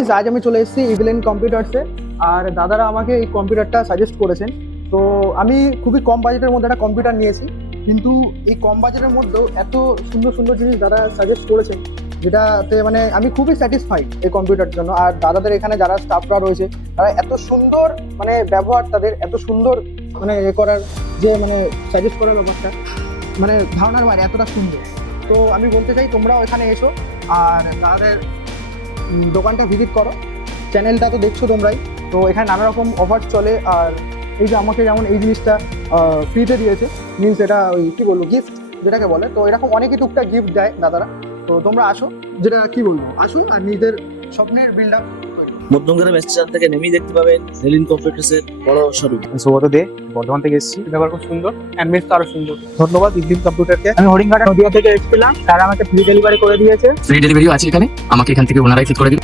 আজ আমি চলে এসেছি ইভিলেন কম্পিউটার্সে। আর দাদারা আমাকে এই কম্পিউটারটা সাজেস্ট করেছেন। তো আমি খুবই কম বাজেটের মধ্যে একটা কম্পিউটার নিয়েছি, কিন্তু এই কম বাজেটের মধ্যেও এত সুন্দর সুন্দর জিনিস দাদা সাজেস্ট করেছেন, যেটাতে মানে আমি খুবই স্যাটিসফাইড এই কম্পিউটারের জন্য। আর দাদাদের এখানে যারা স্টাফরা রয়েছে তারা এত সুন্দর মানে ব্যবহার, তাদের এত সুন্দর মানে করার যে মানে সাজেস্ট করার ব্যাপারটা মানে ধারণার বাইরে এতটা সুন্দর। তো আমি বলতে চাই তোমরাও এখানে এসো আর তাদের দোকানটা ভিজিট করো। চ্যানেলটা তো দেখছো তোমরাই, তো এখানে নানা রকম অফার চলে। আর এই যে আমাকে যেমন এই জিনিসটা ফ্রিতে দিয়েছে, মিনস এটা ওই কী বলবো গিফট যেটাকে বলে, তো এরকম অনেকই টুকটাক গিফট দেয় দাদারা। তো তোমরা আসো, যেটা কি বলবো, আসো আর নিজের স্বপ্নের বিল্ড আপ। মধ্যমগ্রাম স্টেশন থেকে নেমেই দেখতে পাবেন সেলিন কম্পিউটার্সের বড় শোরুম। সৌগত দে, বর্ধমান থেকে এসেছি। ব্যবহার খুব সুন্দর, অ্যাম্বিয়েন্স তো আরো সুন্দর। ধন্যবাদ ইভিলিন কম্পিউটারকে। আমি হরিঙ্গাটা নদিয়া থেকে এসেছিলাম, তারা আমাকে ফ্রি ডেলিভারি করে দিয়েছে। ফ্রি ডেলিভারিও আছে এখানে, আমাকে এখান থেকে ওনারাই ঠিক করে দিন।